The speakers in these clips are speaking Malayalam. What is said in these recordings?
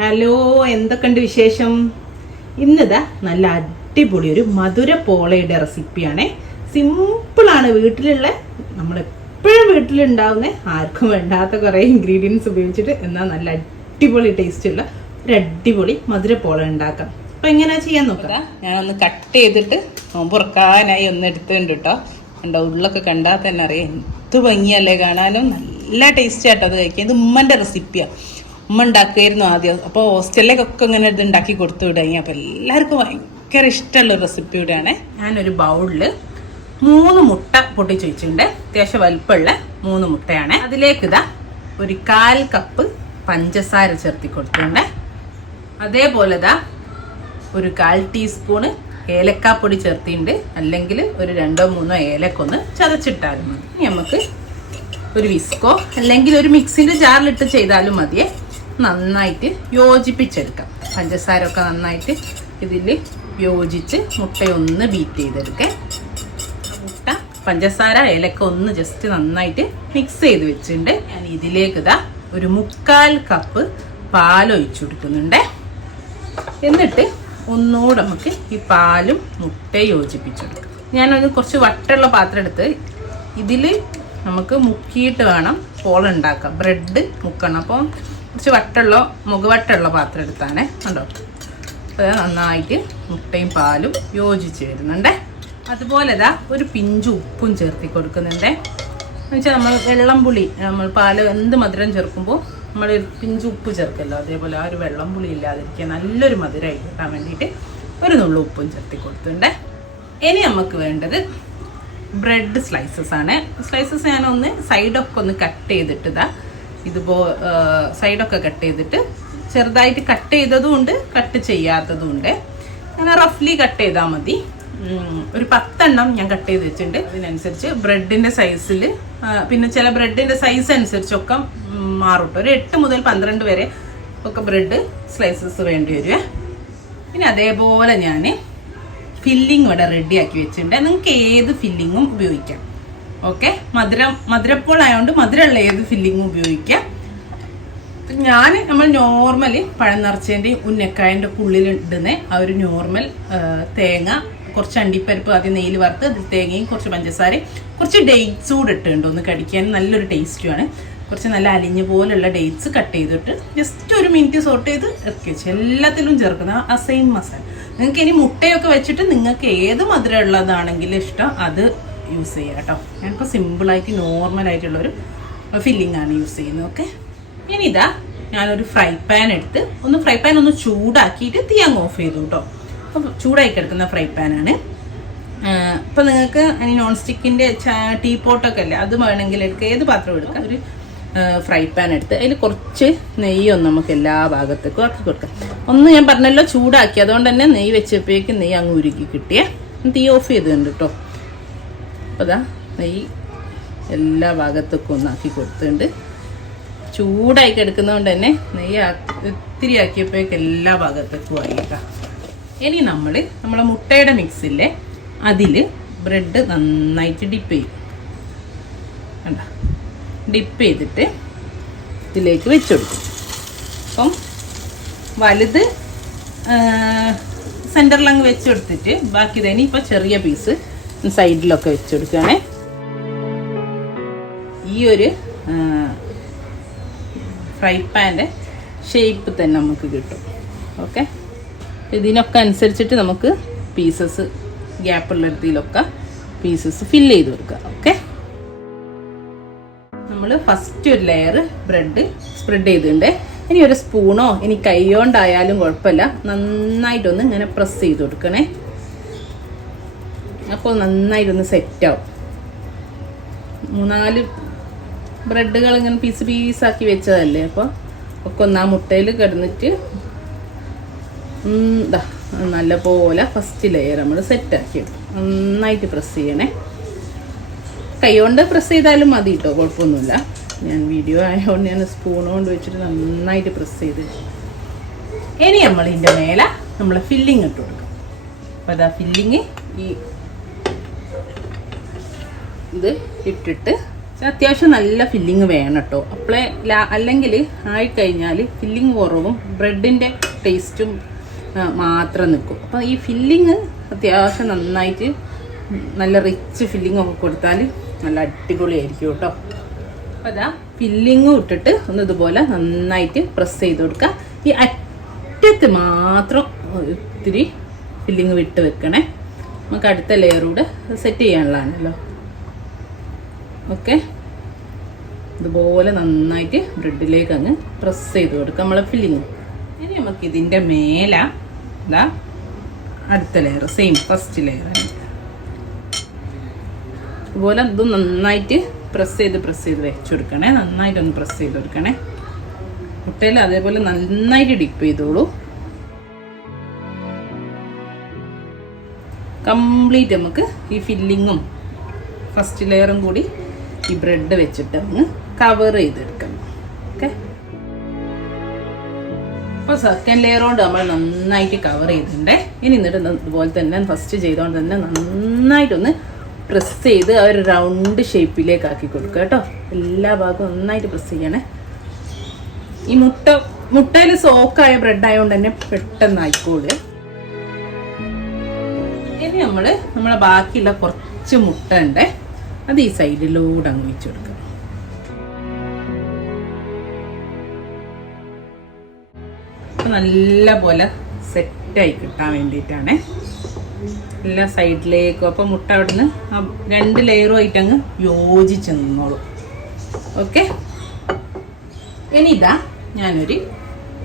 ഹലോ, എന്തൊക്കെയുണ്ട് വിശേഷം? ഇന്നിതാ നല്ല അടിപൊളി ഒരു മധുര പോളയുടെ റെസിപ്പിയാണ്. സിമ്പിളാണ്, വീട്ടിലുള്ള നമ്മളെപ്പോഴും വീട്ടിലുണ്ടാവുന്ന ആർക്കും വേണ്ടാത്ത കുറേ ഇൻഗ്രീഡിയൻസ് ഉപയോഗിച്ചിട്ട് എന്നാൽ നല്ല അടിപൊളി ടേസ്റ്റുള്ള ഒരു അടിപൊളി മധുര പോള ഉണ്ടാക്കാം. അപ്പം എങ്ങനെയാ ചെയ്യാൻ നോക്കാം. ഞാനൊന്ന് കട്ട് ചെയ്തിട്ട് പുറക്കാനായി ഒന്ന് എടുത്തിട്ടുണ്ട് കേട്ടോ. കണ്ടോ, ഉള്ളൊക്കെ കണ്ടാൽ തന്നെ അറിയാം എന്ത് ഭംഗിയല്ലേ കാണാനും. നല്ല ടേസ്റ്റ് ആട്ടോ അത് കഴിക്കാൻ. ഇത് ഉമ്മൻ്റെ റെസിപ്പിയാണ്. ഉമ്മ ഉണ്ടാക്കുമായിരുന്നു ആദ്യം. അപ്പോൾ ഹോസ്റ്റലിലേക്കൊക്കെ ഇങ്ങനെ ഇത് ഉണ്ടാക്കി കൊടുത്തു വിടുകയും അപ്പോൾ എല്ലാവർക്കും ഭയങ്കര ഇഷ്ടമുള്ള റെസിപ്പി കൂടെയാണ്. ഞാനൊരു ബൗളിൽ 3 മുട്ട പൊട്ടിച്ച് വെച്ചിട്ടുണ്ട്. അത്യാവശ്യം വലുപ്പമുള്ള 3 മുട്ടയാണ്. അതിലേക്ക് ഇതാ ഒരു 1/4 കപ്പ് പഞ്ചസാര ചേർത്തി കൊടുത്തിട്ടുണ്ട്. അതേപോലെ ഇതാ ഒരു 1/4 ടീസ്പൂണ് ഏലക്കാപ്പൊടി ചേർത്തിട്ടുണ്ട്. അല്ലെങ്കിൽ ഒരു 2-3 ഏലക്കൊന്ന് ചതച്ചിട്ടാലും മതി. ഇനി നമുക്ക് ഒരു വിസ്കോ അല്ലെങ്കിൽ ഒരു മിക്സിൻ്റെ ജാറിലിട്ട് ചെയ്താലും മതിയെ. നന്നായിട്ട് യോജിപ്പിച്ചെടുക്കാം. പഞ്ചസാര ഒക്കെ നന്നായിട്ട് ഇതിൽ യോജിച്ച് മുട്ടയൊന്ന് ബീറ്റ് ചെയ്തെടുക്കാം. മുട്ട പഞ്ചസാര ഏലക്ക ഒന്ന് ജസ്റ്റ് നന്നായിട്ട് മിക്സ് ചെയ്ത് വെച്ചിട്ടുണ്ട്. ഞാൻ ഇതിലേക്ക് ഇതാ ഒരു 3/4 കപ്പ് പാലൊഴിച്ചു കൊടുക്കുന്നുണ്ട്. എന്നിട്ട് ഒന്നുകൂടെ നമുക്ക് ഈ പാലും മുട്ടയും യോജിപ്പിച്ചെടുക്കാം. ഞാനത് കുറച്ച് വട്ടമുള്ള പാത്രം എടുത്ത് ഇതിൽ നമുക്ക് മുക്കിയിട്ട് വേണം പോള ഉണ്ടാക്കാം. ബ്രെഡ് മുക്കണം. അപ്പോൾ കുറച്ച് മുഖവട്ടമുള്ള പാത്രം എടുത്താണ് കണ്ടോ. അത് നന്നായിട്ട് മുട്ടയും പാലും യോജിച്ച് വരുന്നുണ്ട്. അതുപോലെ ഇതാ ഒരു പിഞ്ച് ഉപ്പും ചേർത്തി കൊടുക്കുന്നുണ്ട്. എന്നുവെച്ചാൽ നമ്മൾ പാല് എന്ത് മധുരം ചേർക്കുമ്പോൾ നമ്മൾ പിഞ്ച് ഉപ്പ് ചേർക്കല്ലോ, അതേപോലെ ആ ഒരു വെള്ളം പുളി ഇല്ലാതിരിക്കുക നല്ലൊരു മധുരമായി കിട്ടാൻ വേണ്ടിയിട്ട് ഒരു നുള്ളു ഉപ്പും ചേർത്തി കൊടുത്തിട്ടുണ്ട്. ഇനി നമുക്ക് വേണ്ടത് ബ്രെഡ് സ്ലൈസസ് ആണ്. സ്ലൈസസ് ഞാനൊന്ന് സൈഡൊക്കെ ഒന്ന് കട്ട് ചെയ്തിട്ട് സൈഡൊക്കെ കട്ട് ചെയ്തിട്ട് ചെറുതായിട്ട് കട്ട് ചെയ്തതും ഉണ്ട്, കട്ട് ചെയ്യാത്തതും ഉണ്ട്. അങ്ങനെ റഫ്ലി കട്ട് ചെയ്താൽ മതി. ഒരു 10 എണ്ണം ഞാൻ കട്ട് ചെയ്ത് വെച്ചിട്ടുണ്ട്. അതിനനുസരിച്ച് ബ്രെഡിൻ്റെ സൈസിൽ പിന്നെ ചില ബ്രെഡിൻ്റെ സൈസ് അനുസരിച്ചൊക്കെ മാറും. ഒരു 8 മുതൽ 12 വരെ ഒക്കെ ബ്രെഡ് സ്ലൈസസ് വേണ്ടി വരുവേ. പിന്നെ അതേപോലെ ഞാൻ ഫില്ലിങ് ഇവിടെ റെഡിയാക്കി വെച്ചിട്ടുണ്ട്. നിങ്ങൾക്ക് ഏത് ഫില്ലിങ്ങും ഉപയോഗിക്കാം. ഓക്കെ, മധുരപ്പോളായതുകൊണ്ട് മധുരമുള്ള ഏത് ഫില്ലിങ്ങും ഉപയോഗിക്കാം. നമ്മൾ നോർമലി പഴം നിറച്ചതിൻ്റെയും ഉന്നക്കായൻ്റെ ഉള്ളിലിടുന്ന ആ ഒരു നോർമൽ തേങ്ങ, കുറച്ച് അണ്ടിപ്പരിപ്പ് ആദ്യം നെയ്യിൽ വറുത്ത് അതിൽ തേങ്ങയും കുറച്ച് പഞ്ചസാരയും കുറച്ച് ഡേറ്റ്സ് കൂടെ ഇട്ടുണ്ട്. ഒന്ന് കടിക്കാൻ നല്ലൊരു ടേസ്റ്റുമാണ്. കുറച്ച് നല്ല അലിഞ്ഞ പോലുള്ള ഡേറ്റ്സ് കട്ട് ചെയ്തിട്ട് ജസ്റ്റ് 1 മിനിറ്റ് സോട്ട് ചെയ്ത് ഇറക്കി വെച്ച് എല്ലാത്തിലും ചേർക്കുന്ന ആ സെയിം മസാല. നിങ്ങൾക്ക് ഇനി മുട്ടയൊക്കെ വെച്ചിട്ട് നിങ്ങൾക്ക് ഏത് മധുരം ഉള്ളതാണെങ്കിലും ഇഷ്ടം അത് യൂസ് ചെയ്യുക കേട്ടോ. ഞാനിപ്പോൾ സിമ്പിളായിട്ട് നോർമലായിട്ടുള്ളൊരു ഫില്ലിംഗ് ആണ് യൂസ് ചെയ്യുന്നത്. ഓക്കെ, ഇനി ഇതാ ഞാനൊരു ഫ്രൈ പാൻ എടുത്ത് ഫ്രൈ പാൻ ഒന്ന് ചൂടാക്കിയിട്ട് തീ അങ്ങ് ഓഫ് ചെയ്തു കേട്ടോ. അപ്പോൾ ചൂടായി കിടക്കുന്ന ഫ്രൈ പാനാണ്. ഇപ്പോൾ നിങ്ങൾക്ക് ഇനി നോൺ സ്റ്റിക്കിൻ്റെ ടീ പോട്ടൊക്കെ അല്ലേ, അത് വേണമെങ്കിൽ എടുക്കുക, ഏത് പാത്രം എടുക്കാം. ഒരു ഫ്രൈ പാൻ എടുത്ത് അതിൽ കുറച്ച് നെയ്യൊന്ന് നമുക്ക് എല്ലാ ഭാഗത്തേക്കും ആക്കി കൊടുക്കാം. ഒന്ന് ഞാൻ പറഞ്ഞല്ലോ ചൂടാക്കി, അതുകൊണ്ട് തന്നെ നെയ്യ് വെച്ചപ്പോഴേക്കും നെയ്യ് അങ്ങ് ഉരുക്കി കിട്ടിയേ. തീ ഓഫ് ചെയ്തിട്ടുണ്ട് കേട്ടോ. അപ്പോൾ അതാ നെയ്യ് എല്ലാ ഭാഗത്തേക്കും ഒന്നാക്കി കൊടുത്തിട്ടുണ്ട്. ചൂടായി കിടക്കുന്നതുകൊണ്ട് തന്നെ നെയ്യ് ഇത്തിരി ആക്കിയപ്പോഴേക്കും എല്ലാ ഭാഗത്തേക്കും ആയിട്ടാ. ഇനി നമ്മളെ മുട്ടയുടെ മിക്സില്ലേ അതിൽ ബ്രെഡ് നന്നായിട്ട് ഡിപ്പ് ചെയ്യും. കണ്ട, ഡിപ്പ് ചെയ്തിട്ട് ഇതിലേക്ക് വെച്ചെടുക്കും. അപ്പം വലുത് സെൻറ്ററിലങ്ങ് വെച്ചെടുത്തിട്ട് ബാക്കി തന്നെ ഇപ്പോൾ ചെറിയ പീസ് സൈഡിലൊക്കെ വെച്ചെടുക്കുകയാണേ. ഈ ഒരു ഫ്രൈ പാൻ്റെ ഷേപ്പ് തന്നെ നമുക്ക് കിട്ടും. ഓക്കെ, ഇതിനൊക്കെ അനുസരിച്ചിട്ട് നമുക്ക് പീസസ് ഗ്യാപ്പുള്ളിടത്തിലൊക്കെ പീസസ് ഫില്ല് ചെയ്ത് കൊടുക്കുക. ഓക്കെ, നമ്മൾ ഫസ്റ്റ് ഒരു ലെയർ ബ്രെഡ് സ്പ്രെഡ് ചെയ്തിട്ടുണ്ട്. ഇനി ഒരു സ്പൂണോ ഇനി കൈ കൊണ്ടായാലും കുഴപ്പമില്ല, നന്നായിട്ടൊന്ന് ഇങ്ങനെ പ്രസ് ചെയ്ത് കൊടുക്കണേ. അപ്പോൾ നന്നായിട്ടൊന്ന് സെറ്റാവും. 3-4 ബ്രെഡുകൾ ഇങ്ങനെ പീസാക്കി വെച്ചതല്ലേ, അപ്പോൾ ഒക്കെ ഒന്ന് ആ മുട്ടയിൽ കിടന്നിട്ട് നല്ല പോലെ ഫസ്റ്റ് ലെയർ നമ്മൾ സെറ്റാക്കി എടുക്കും. നന്നായിട്ട് പ്രസ് ചെയ്യണേ. കൈ കൊണ്ട് പ്രസ് ചെയ്താലും മതി കേട്ടോ, കുഴപ്പമൊന്നുമില്ല. ഞാൻ വീഡിയോ ആയതുകൊണ്ട് ഞാൻ സ്പൂൺ കൊണ്ട് വെച്ചിട്ട് നന്നായിട്ട് പ്രസ് ചെയ്ത്. ഇനി നമ്മൾ ഇതിൻ്റെ മേലെ നമ്മൾ ഫില്ലിങ് ഇട്ട് കൊടുക്കും. അപ്പോൾ അതാ ഫില്ലിങ് ഇത് ഇട്ടിട്ട് അത്യാവശ്യം നല്ല ഫില്ലിങ് വേണം കേട്ടോ. അപ്പോളേ അല്ലെങ്കിൽ ആയിക്കഴിഞ്ഞാൽ ഫില്ലിങ് കുറവും ബ്രെഡിൻ്റെ ടേസ്റ്റും മാത്രം നിൽക്കും. അപ്പോൾ ഈ ഫില്ലിങ് അത്യാവശ്യം നന്നായിട്ട് നല്ല റിച്ച് ഫില്ലിങ് ഒക്കെ കൊടുത്താൽ നല്ല അടിപൊളിയായിരിക്കും കേട്ടോ. അപ്പോൾ അതാ ഫില്ലിങ്ങും ഇട്ടിട്ട് ഒന്ന് ഇതുപോലെ നന്നായിട്ട് പ്രസ് ചെയ്ത് കൊടുക്കുക. ഈ അറ്റത്ത് മാത്രം ഇത്തിരി ഫില്ലിങ് വിട്ട് വെക്കണേ. നമുക്ക് അടുത്ത ലെയർ കൂടെ സെറ്റ് ചെയ്യാനുള്ളതാണല്ലോ. ഓക്കെ, ഇതുപോലെ നന്നായിട്ട് ബ്രെഡിലേക്ക് അങ്ങ് പ്രസ് ചെയ്ത് കൊടുക്കുക നമ്മളെ ഫില്ലിങ്. ഇനി നമുക്ക് ഇതിൻ്റെ മേലെ ഇതാ അടുത്ത ലെയർ സെയിം ഫസ്റ്റ് ലെയർ അതുപോലെ ഇതും നന്നായിട്ട് പ്രസ് ചെയ്ത് വെച്ച് കൊടുക്കണേ. നന്നായിട്ടൊന്ന് പ്രസ് ചെയ്ത് കൊടുക്കണേ. മുട്ടയിൽ അതേപോലെ നന്നായിട്ട് ഡിപ്പ് ചെയ്തോളൂ. കംപ്ലീറ്റ് നമുക്ക് ഈ ഫില്ലിങ്ങും ഫസ്റ്റ് ലെയറും കൂടി ഈ ബ്രെഡ് വെച്ചിട്ട് ഒന്ന് കവർ ചെയ്തെടുക്കണം. ഓക്കെ, അപ്പോൾ സെക്കൻഡ് ലെയർ കൊണ്ട് നമ്മൾ നന്നായിട്ട് കവർ ചെയ്തിട്ടുണ്ടേ. ഇനി എന്നിട്ട് ഇതുപോലെ തന്നെ ഫസ്റ്റ് ചെയ്തുകൊണ്ട് തന്നെ നന്നായിട്ടൊന്ന് പ്രസ് ചെയ്ത് ആ ഒരു റൗണ്ട് ഷേപ്പിലേക്ക് ആക്കി കൊടുക്കുക കേട്ടോ. എല്ലാ ഭാഗവും നന്നായിട്ട് പ്രസ് ചെയ്യണേ. ഈ മുട്ടയിൽ സോക്കായ ബ്രെഡ് ആയതുകൊണ്ട് തന്നെ പെട്ടെന്ന് ആയിക്കോളൂ. ഇനി നമ്മളെ ബാക്കിയുള്ള കുറച്ച് മുട്ട ഉണ്ട്, അത് ഈ സൈഡിലൂടെ അങ്ങ് വെച്ച് കൊടുക്കുക. നല്ല പോലെ സെറ്റായി കിട്ടാൻ വേണ്ടിയിട്ടാണ് എല്ലാ സൈഡിലേക്കും. അപ്പോൾ മുട്ട അവിടെ നിന്ന് ആ 2 ലെയറും ആയിട്ട് അങ്ങ് യോജിച്ച് നിന്നോളൂ. ഓക്കെ, ഇനി ഇതാ ഞാനൊരു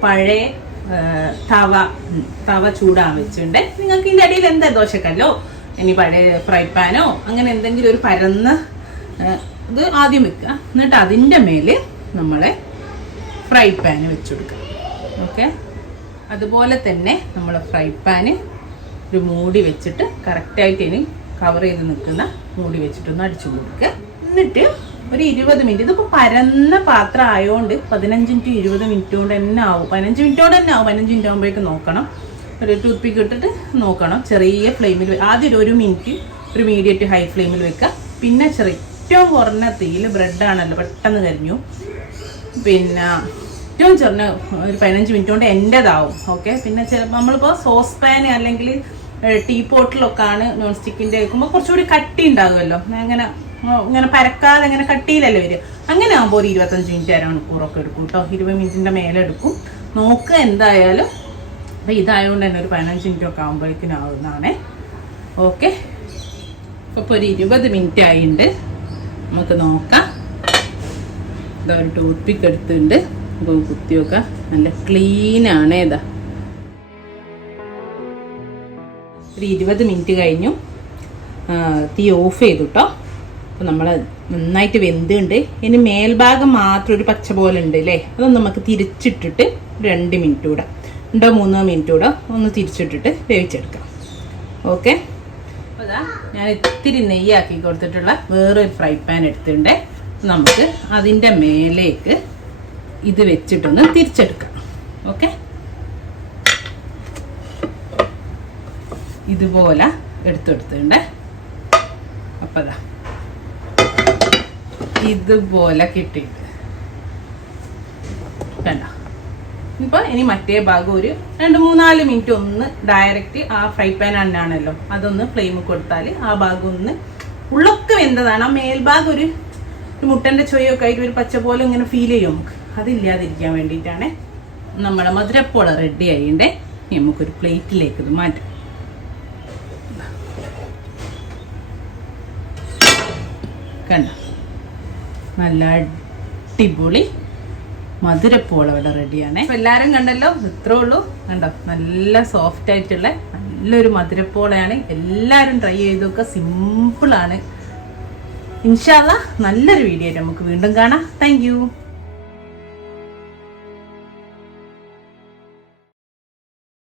പഴയ തവ ചൂടാൻ വെച്ചിട്ടുണ്ട്. നിങ്ങൾക്ക് ഇതിൻ്റെ അടിയിൽ എന്താ ദോശക്കല്ലോ, ഇനി പഴയ ഫ്രൈ പാനോ അങ്ങനെ എന്തെങ്കിലും ഒരു പരന്ന ഇത് ആദ്യം വെക്കുക. എന്നിട്ട് അതിൻ്റെ മേലെ നമ്മളെ ഫ്രൈ പാന് വെച്ച് കൊടുക്കുക. ഓക്കെ, അതുപോലെ തന്നെ നമ്മൾ ഫ്രൈ പാന് ഒരു മൂടി വെച്ചിട്ട് കറക്റ്റായിട്ട് ഇനി കവർ ചെയ്ത് നിൽക്കുന്ന മൂടി വെച്ചിട്ടൊന്ന് അടിച്ചു കൊടുക്കുക. എന്നിട്ട് ഒരു 20 മിനിറ്റ്, ഇതിപ്പോൾ പരന്ന പാത്രം ആയതുകൊണ്ട് 15 to 20 മിനിറ്റ് കൊണ്ട് തന്നെ ആവും. 15 മിനിറ്റ് കൊണ്ട് തന്നെ ആവും. 15 മിനിറ്റ് ആകുമ്പോഴേക്ക് നോക്കണം, ഒരു ടൂത്ത് പിക്ക് ഇട്ടിട്ട് നോക്കണം. ചെറിയ ഫ്ലെയിമിൽ ആദ്യം 1 മിനിറ്റ് ഒരു മീഡിയം ടു ഹൈ ഫ്ലെയിമിൽ വെക്കുക. പിന്നെ ഏറ്റവും കുറഞ്ഞ തീയിൽ ബ്രെഡാണല്ലോ പെട്ടെന്ന് കരിഞ്ഞു. പിന്നെ ഏറ്റവും ചെറിയ ഒരു 15 മിനിറ്റ് കൊണ്ട് എൻ്റെതാവും. ഓക്കെ, പിന്നെ ചിലപ്പോൾ നമ്മളിപ്പോൾ സോസ് പാൻ അല്ലെങ്കിൽ ടീ പോട്ടിലൊക്കെ ആണ് നോൺ സ്റ്റിക്കിൻ്റെ വെക്കുമ്പോൾ കുറച്ചുകൂടി കട്ടി ഉണ്ടാകുമല്ലോ. ഇങ്ങനെ പരക്കാതെ ഇങ്ങനെ കട്ടിയിലല്ലേ വരിക. അങ്ങനെ ആകുമ്പോൾ ഒരു 25 മിനിറ്റ് അരമണിക്കൂറൊക്കെ എടുക്കും കേട്ടോ. 20 മിനിറ്റിൻ്റെ മേലെ എടുക്കും. നോക്കുക എന്തായാലും. അപ്പോൾ ഇതായതുകൊണ്ട് തന്നെ ഒരു 15 മിനിറ്റ് ഒക്കെ ആകുമ്പോഴേക്കും ആവുന്നതാണ്. ഓക്കെ, അപ്പോൾ ഒരു 20 മിനിറ്റ് ആയിട്ടുണ്ട്. നമുക്ക് നോക്കാം. ഇതാ ഒരു ടൂത്ത് പിക്ക് എടുത്തിട്ടുണ്ട്. അപ്പോൾ കുത്തി നോക്കാം. നല്ല ക്ലീനാണ്. ഏതാ ഒരു 20 മിനിറ്റ് കഴിഞ്ഞു. തീ ഓഫ് ചെയ്തു കേട്ടോ. അപ്പോൾ നമ്മൾ നന്നായിട്ട് വെന്തുണ്ട്. ഇനി മേൽഭാഗം മാത്രം ഒരു പച്ച പോലെ ഉണ്ട് അല്ലേ, അതൊന്ന് നമുക്ക് തിരിച്ചിട്ടിട്ട് 2 മിനിറ്റ് കൂടെ 2-3 മിനിറ്റ് കൂടെ ഒന്ന് തിരിച്ചിട്ടിട്ട് വേവിച്ചെടുക്കാം. ഓക്കെ, അപ്പോൾ അതാ ഞാൻ ഇത്തിരി നെയ്യാക്കി കൊടുത്തിട്ടുള്ള വേറൊരു ഫ്രൈ പാൻ എടുത്തിട്ടുണ്ട്. നമുക്ക് അതിൻ്റെ മേലേക്ക് ഇത് വെച്ചിട്ടൊന്ന് തിരിച്ചെടുക്കാം. ഓക്കെ, ഇതുപോലെ എടുത്തെടുത്തിട്ടുണ്ട്. അപ്പം അതാ ഇതുപോലെ കിട്ടിയിട്ട് വേണ്ട. ഇപ്പം ഇനി മറ്റേ ഭാഗം ഒരു 2-3-4 മിനിറ്റ് ഒന്ന് ഡയറക്റ്റ് ആ ഫ്രൈ പാൻ തന്നെയാണല്ലോ, അതൊന്ന് ഫ്ലെയിം കൊടുത്താൽ ആ ഭാഗം ഒന്ന് ഉള്ളൊക്കെ വെന്തതാണ്. ആ മേൽഭാഗം ഒരു മുട്ടൻ്റെ ചൊയ്യൊക്കെ ആയിട്ട് ഒരു പച്ച പോലെ ഇങ്ങനെ ഫീൽ ചെയ്യും നമുക്ക്. അതില്ലാതിരിക്കാൻ വേണ്ടിയിട്ടാണ്. നമ്മളെ മധുരപ്പോള റെഡി ആയിണ്ടേ. നമുക്കൊരു പ്ലേറ്റിലേക്ക് ഇത് മാറ്റാം. കണ്ട നല്ല അടിപൊളി മധുരപ്പോള ഇവിടെ റെഡിയാണ്. അപ്പോൾ എല്ലാവരും കണ്ടല്ലോ, ഇത്രേ ഉള്ളൂ. കണ്ടോ, നല്ല സോഫ്റ്റ് ആയിട്ടുള്ള നല്ലൊരു മധുരപ്പോളയാണ്. എല്ലാവരും ട്രൈ ചെയ്ത് നോക്കുക. സിമ്പിളാണ്. ഇൻഷാ അല്ലാഹ് നല്ലൊരു വീഡിയോ ആയിട്ട് നമുക്ക് വീണ്ടും കാണാം. Thank you.